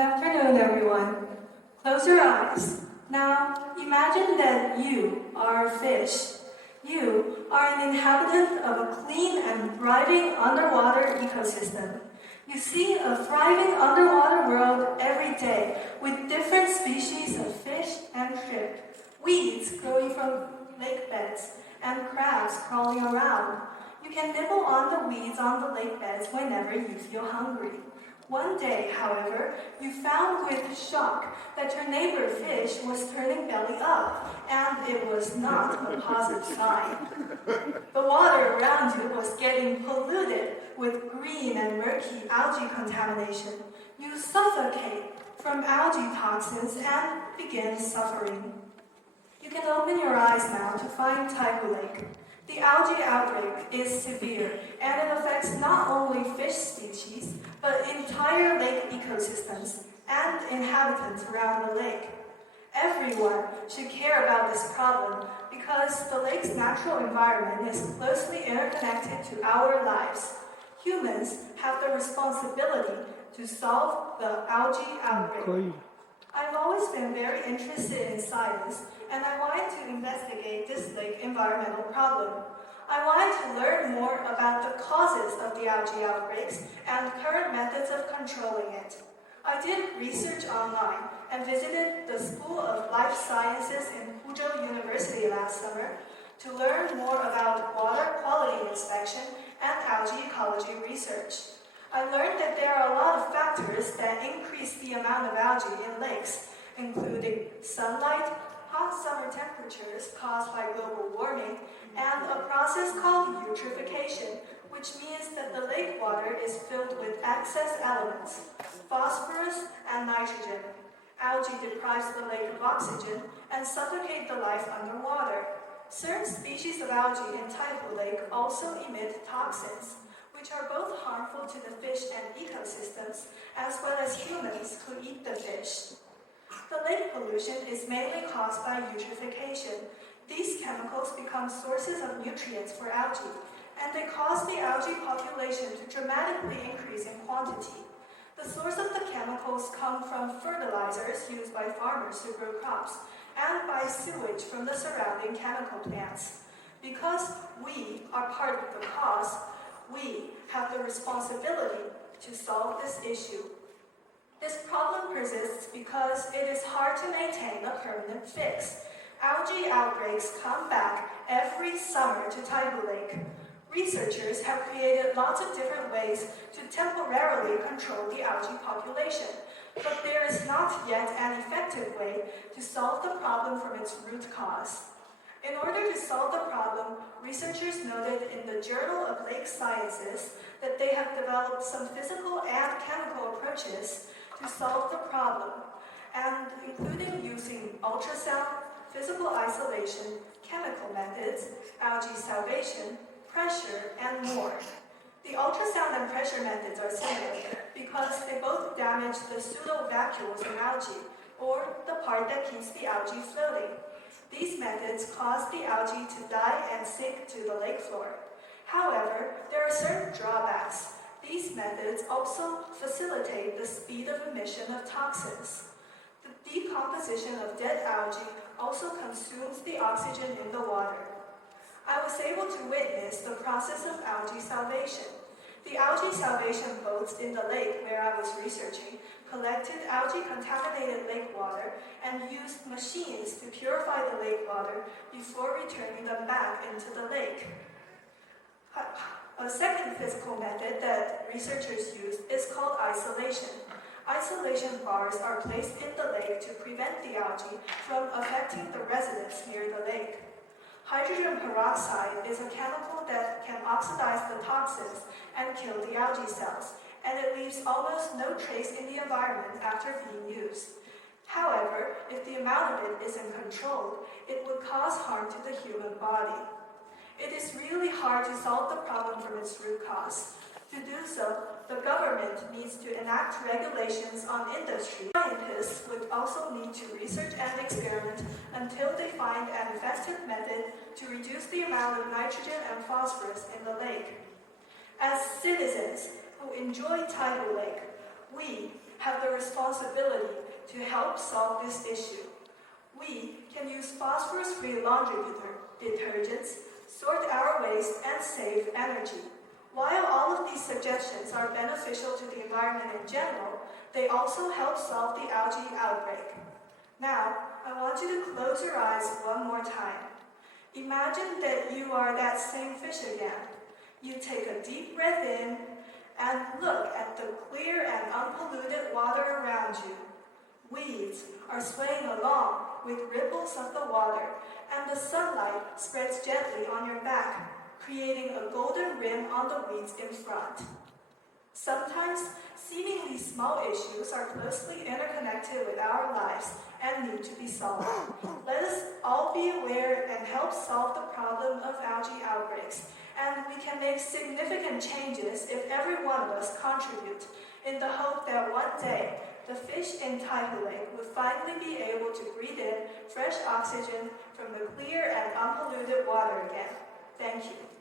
afternoon, everyone. Close your eyes. Now, imagine that you are a fish. You are an inhabitant of a clean and thriving underwater ecosystem. You see a thriving underwater world every day with different species of fish and shrimp, weeds growing from lake beds, and crabs crawling around. You can nibble on the weeds on the lake beds whenever you feel hungry. One day, however, you found with shock that your neighbor fish was turning belly up, and it was not a positive sign. The water around you was getting polluted with green and murky algae contamination. You suffocate from algae toxins and begin suffering. You can open your eyes now to find Taihu Lake. The algae outbreak is severe, and it affects not only fish species, but entire lake ecosystems and inhabitants around the lake. Everyone should care about this problem because the lake's natural environment is closely interconnected to our lives. Humans have the responsibility to solve the algae outbreak. I've always been very interested in science, and I wanted to investigate this lake environmental problem. I wanted to learn more about the causes of the algae outbreaks and current methods of controlling it. I did research online and visited the School of Life Sciences in Huzhou University last summer to learn more about water quality inspection and algae ecology research. I learned that there are a lot of factors that increase the amount of algae in lakes, including sunlight, hot summer temperatures caused by global warming, and a process called eutrophication, which means that the lake water is filled with excess elements, phosphorus and nitrogen. Algae deprives the lake of oxygen and suffocate the life underwater. Certain species of algae in Taihu Lake also emit toxins, which are both harmful to the fish and ecosystems, as well as humans who eat the fish. The lake pollution is mainly caused by eutrophication. These chemicals become sources of nutrients for algae, and they cause the algae population to dramatically increase in quantity. The source of the chemicals come from fertilizers used by farmers to grow crops, and by sewage from the surrounding chemical plants. Because we are part of the cause, we have the responsibility to solve this issue. This problem persists because it is hard to maintain a permanent fix. Algae outbreaks come back every summer to Taihu Lake. Researchers have created lots of different ways to temporarily control the algae population, but there is not yet an effective way to solve the problem from its root cause. In order to solve the problem, researchers noted in the Journal of Lake Sciences that they have developed some physical and chemical approaches to solve the problem, and including using ultrasound, physical isolation, chemical methods, algae salvation, pressure, and more. The ultrasound and pressure methods are similar because they both damage the pseudo-vacuoles in algae, or the part that keeps the algae floating. These methods cause the algae to die and sink to the lake floor. However, there are certain drawbacks. These methods also facilitate the speed of emission of toxins. The decomposition of dead algae also consumes the oxygen in the water. I was able to witness the process of algae salvation. The algae salvation boats in the lake where I was researching collected algae-contaminated lake water and used machines to purify the lake water before returning them back into the lake. A second physical method that researchers used is called isolation. Isolation bars are placed in the lake to prevent the algae from affecting the residents near the lake. Hydrogen peroxide is a chemical that can oxidize the toxins and kill the algae cells, and it leaves almost no trace in the environment after being used. However, if the amount of it isn't controlled, it would cause harm to the human body. It is really hard to solve the problem from its root cause. To do so, the government needs to enact regulations on industry. Scientists would also need to research and experiment until they find an effective method to reduce the amount of nitrogen and phosphorus in the lake. As citizens who enjoy Taihu Lake, we have the responsibility to help solve this issue. We can use phosphorus-free laundry detergents, sort our waste, and save energy. While all of these suggestions are beneficial to the environment in general, they also help solve the algae outbreak. Now, I want you to close your eyes one more time. Imagine that you are that same fish again. You take a deep breath in and look at the clear and unpolluted water around you. Weeds are swaying along with ripples of the water, and the sunlight spreads gently on your back, creating a golden rim on the weeds in front. Sometimes, seemingly small issues are closely interconnected with our lives and need to be solved. Let us all be aware and help solve the problem of algae outbreaks, and we can make significant changes if every one of us contribute, in the hope that one day the fish in Taihu Lake will finally be able to breathe in fresh oxygen from the clear and unpolluted water again. Thank you.